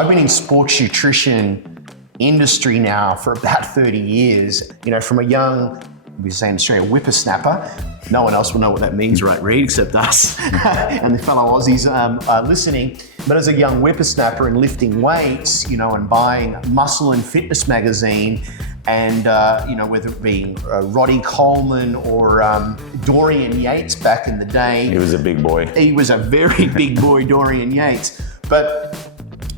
I've been in sports nutrition industry now for about 30 years. You know, from a young, we say in Australia, whippersnapper. No one else will know what that means, right, Reed, except us and the fellow Aussies listening. But as a young whippersnapper and lifting weights, you know, and buying Muscle and Fitness magazine, and you know, whether it be Roddy Coleman or Dorian Yates back in the day. He was a big boy. He was a very big boy, Dorian Yates. But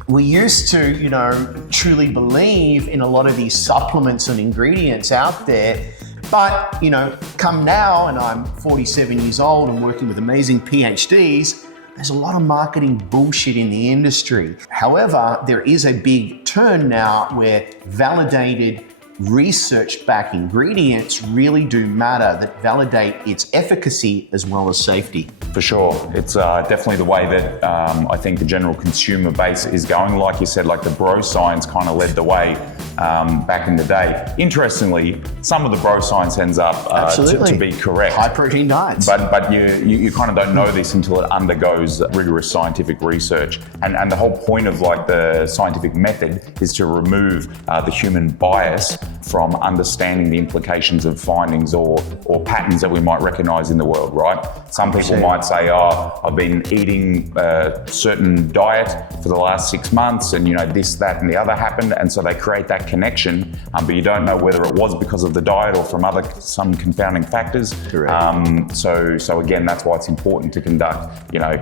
we used to, you know, truly believe in a lot of these supplements and ingredients out there. But, you know, come now, and I'm 47 years old and working with amazing PhDs, there's a lot of marketing bullshit in the industry. However, there is a big turn now where validated, research-backed ingredients really do matter, that validate its efficacy as well as safety. For sure. It's definitely the way that I think the general consumer base is going. Like you said, like the bro science kind of led the way back in the day. Interestingly, some of the bro science ends up to be correct. High protein diets. But you kind of don't know this until it undergoes rigorous scientific research. And the whole point of like the scientific method is to remove the human bias from understanding the implications of findings or patterns that we might recognize in the world, right? Some people might say, oh, I've been eating a certain diet for the last 6 months and, you know, this, that, and the other happened. And so they create that connection, but you don't know whether it was because of the diet or from some confounding factors. Correct. So again, that's why it's important to conduct, you know,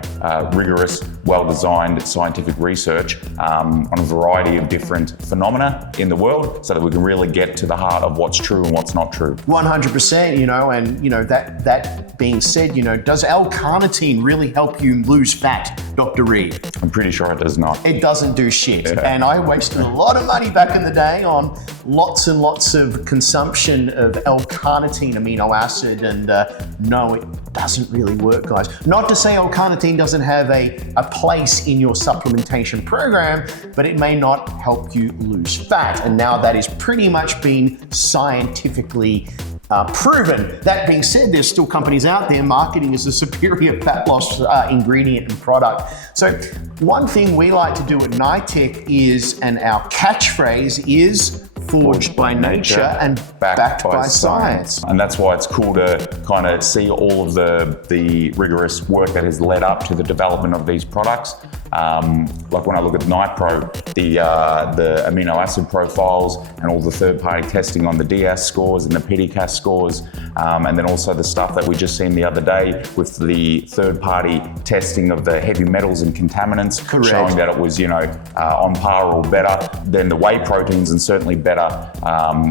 rigorous, well-designed scientific research on a variety of different phenomena in the world so that we can really get to the heart of what's true and what's not true. 100%, you know, and, you know, that being said, you know, does L-carnitine really help you lose fat, Dr. Reed? I'm pretty sure it does not. It doesn't do shit. Yeah. And I wasted a lot of money back in the day on lots and lots of consumption of L-carnitine amino acid, and no, it doesn't really work, guys. Not to say L-carnitine doesn't have a place in your supplementation program, but it may not help you lose fat. And now that is pretty much been scientifically proven. That being said, there's still companies out there marketing as a superior fat loss ingredient and product. So one thing we like to do at NiHTEK is, and our catchphrase is, forged by nature and backed by science. And that's why it's cool to kind of see all of the rigorous work that has led up to the development of these products. Like when I look at NiHPRO, the amino acid profiles and all the third-party testing on the DS scores and the PDCAS scores, and then also the stuff that we just seen the other day with the third-party testing of the heavy metals and contaminants, showing that it was, you know, on par or better than the whey proteins and certainly better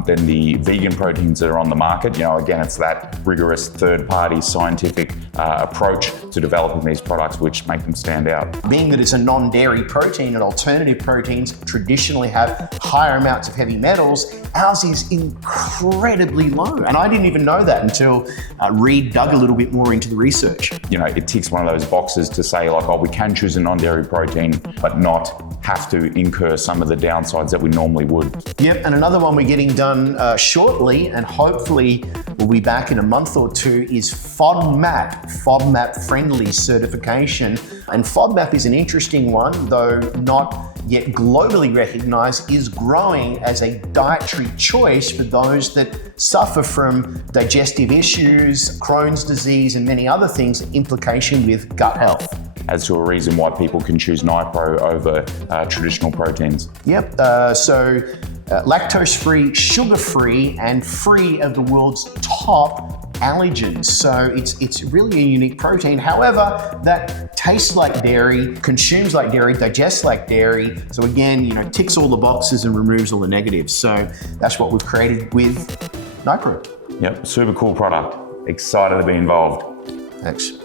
than the vegan proteins that are on the market. You know, again, it's that rigorous third-party scientific approach to developing these products which make them stand out. Being that it's a non-dairy protein and alternative proteins traditionally have higher amounts of heavy metals, ours is incredibly low. And I didn't even know that until Reed dug a little bit more into the research. You know, it ticks one of those boxes to say like, oh, we can choose a non-dairy protein, but not have to incur some of the downsides that we normally would. Yep, and another one we're getting done shortly, and hopefully we'll be back in a month or two, is FODMAP-friendly certification. And FODMAP is an interesting one, though not yet globally recognized, is growing as a dietary choice for those that suffer from digestive issues, Crohn's disease, and many other things, implication with gut health. As to a reason why people can choose NiHPRO over traditional proteins. Yep, lactose-free, sugar-free, and free of the world's top allergens. So it's really a unique protein. However, that tastes like dairy, consumes like dairy, digests like dairy. So again, you know, ticks all the boxes and removes all the negatives. So that's what we've created with NiHPRO. Yep, super cool product. Excited to be involved. Thanks.